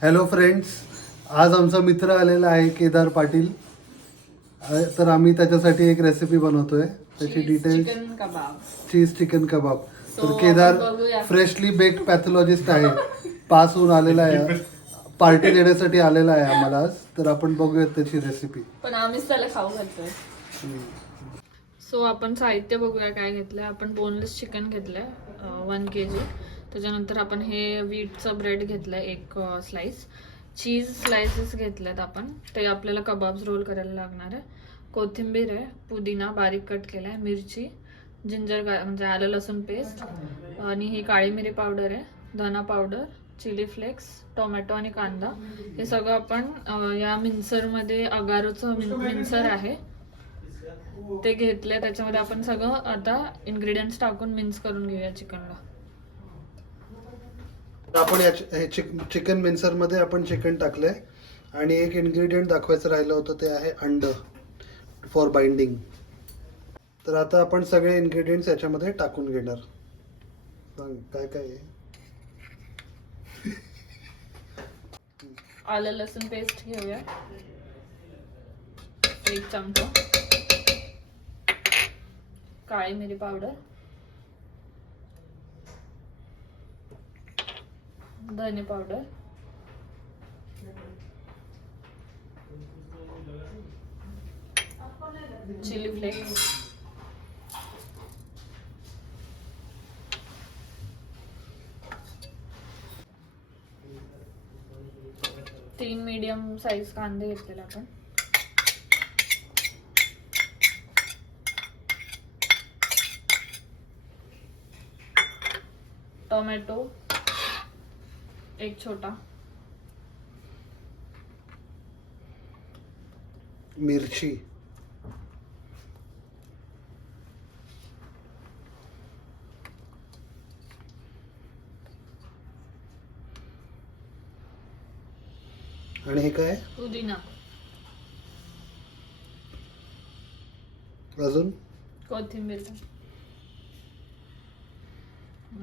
Hello friends, आज आमचा मित्र आलेला आहे केदार पाटील. तर आम्ही त्याच्यासाठी एक रेसिपी बनवतोय. त्याची डिटेल्स चिकन कबाब. चीज चिकन कबाब. तर So, केदार आपण बघूया. फ्रेशली बेक्ड पॅथॉलॉजिस्ट आहे. पास होऊन आलेला आहे, पार्टी देण्यासाठी आलेला आहे आम्हाला आज. तर आपण बघूयात त्याची रेसिपी. पण आम्हीच त्याला खाऊ घालतोय. सो आपण साहित्य बघूया काय घेतलंय. आपण बोनलेस चिकन घेतलंय 1 kg. त्याच्यानंतर आपण हे व्हीटचं ब्रेड घेतलंय 1 स्लाइस. चीज स्लाइसेस घेतल्यात आपण, ते आपल्याला कबाब्स रोल करायला लागणार आहे. कोथिंबीर आहे, पुदिना बारीक कट केलाय, मिरची, जिंजर म्हणजे आलं लसूण पेस्ट, आणि ही काळी मिरी पावडर आहे, धना पावडर, चिली फ्लेक्स, टोमॅटो आणि कांदा. हे सगळं आपण या मिक्सरमध्ये अगारोचं मिक्सर आहे ते घेतले. त्याच्यामध्ये आपण सगळं आता इन्ग्रेडियंट्स टाकून मिक्स करून घेऊया चिकनला. आपण चिकन मिन्सर मध्ये आपण चिकन टाकलंय आणि एक इन्ग्रेडियंट दाखवायचं राहिलं होतं, ते आहे अंड फॉर बाइंडिंग. तर आता आपण सगळे इन्ग्रेडियंट्स याच्यामध्ये टाकून घेणार. सांग काय काय आहे. आलं लसूण पेस्ट घेऊया 1 चमचा, काळी मिरी पावडर, धने पावडर, चिली फ्लेक्स, तीन मीडियम साइज कांदे घेतलेले आपण, टोमॅटो 1 छोटा, मिरची, आणि हे काय पुदिना, अजून कोथिंबीर,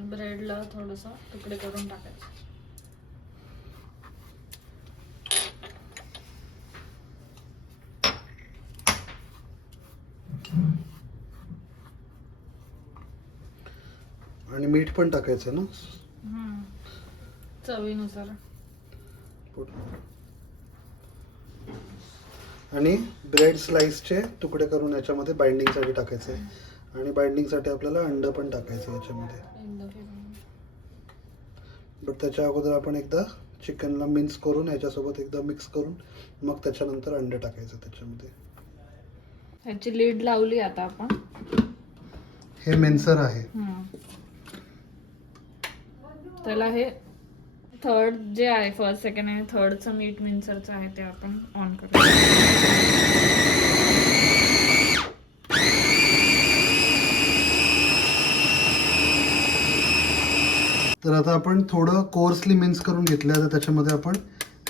ब्रेडला थोडंसं तुकडे करून टाकायचे. आणि मीठ पण टाकायचं ना चवीनुसार. आणि ब्रेड स्लाइसचे तुकडे करून याच्यामध्ये बाइंडिंगसाठी टाकायचे. आणि बाइंडिंगसाठी आपल्याला अंड पण टाकायचं याच्यामध्ये. बट त्याच्या अगोदर आपण एकदा चिकनला मिक्स करून याच्यासोबत एकदा मिक्स करून मग त्याच्यानंतर अंड टाकायचं त्याच्यामध्ये. ह्याची लीड लावली आता आपण. हे मिन्सर आहे. त्याला हे थर्ड जे आहे, फर्स्ट सेकंड आणि थर्डचं मीट मिन्सरचं आहे ते आपण ऑन करू. तर आता आपण थोडं कोर्सली मिक्स करून घेतलं. आता त्याच्यामध्ये आपण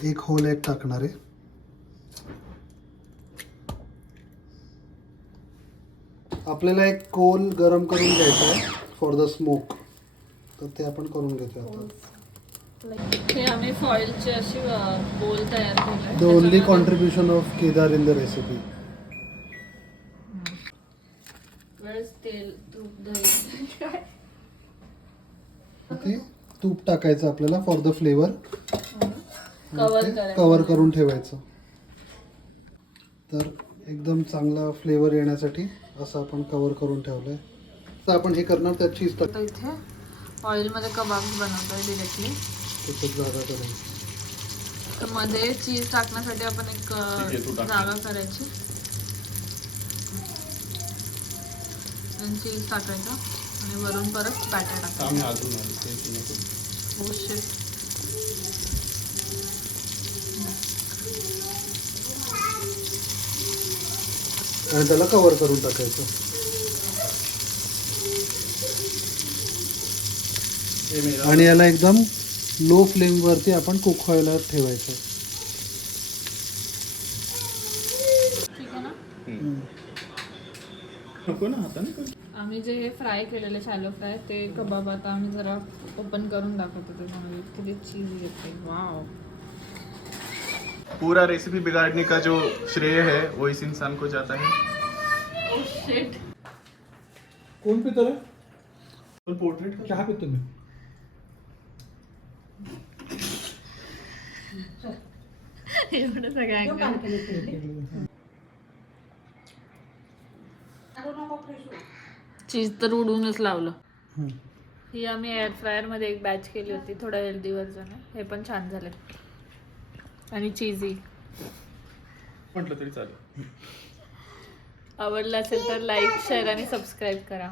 एक होल एग टाकणार आहे. आपल्याला एक कोल गरम करून घ्यायचा आहे फॉर द स्मोक. तर ते आपण करून घेतो आता. हे आम्ही फॉइलची अशी बोल तयार केली. The only contribution of Kedar in the recipe. तेल, तूप, दही, ओके, तूप टाकायचं आपल्याला for the flavour. Cover cover करून ठेवायचं. तर एकदम चांगला फ्लेवर येण्यासाठी असं आपण कव्हर करून ठेवलंय. तर आपण हे करणार, त्यात चीज टाक. इथे ऑइलमध्ये कबाब्स बनवतोय डिरेक्टली. त्याच्यात जागा करायची. तर मध्ये चीज टाकण्यासाठी आपण एक जागा करायची आणि चीज टाकायचं आणि वरून परत बॅटर टाकायचं. Oh shit. आणि त्याला कव्हर करून टाकायचं. आणि याला एकदम लो फ्लेम वरती आपण कुक व्हायला ठेवायचं. ठीक आहे ना. नको ना आता आम्ही जे हे फ्राय केलेले शॅलो फ्राय ते कबाब आता आम्ही जरा ओपन करून दाखवतो. त्याच्यामध्ये किती चीज येते. वाव. पूरा रेसिपी बिगाड़ने का जो श्रेय है वो इस इंसान को जाता है। कौन पितो रे? पोर्ट्रेट चहा पितो मी. एवढं सगळं चीज तर उडूनच लावलं. ही आम्ही एअर फ्रायर मध्ये एक बॅच केली होती, थोडा हेल्दी वर्जन आहे. हे पण छान झाले आणि चीजी. म्हटलं तरी चालेल. आवडलं असेल तर लाईक शेअर आणि सबस्क्राईब करा.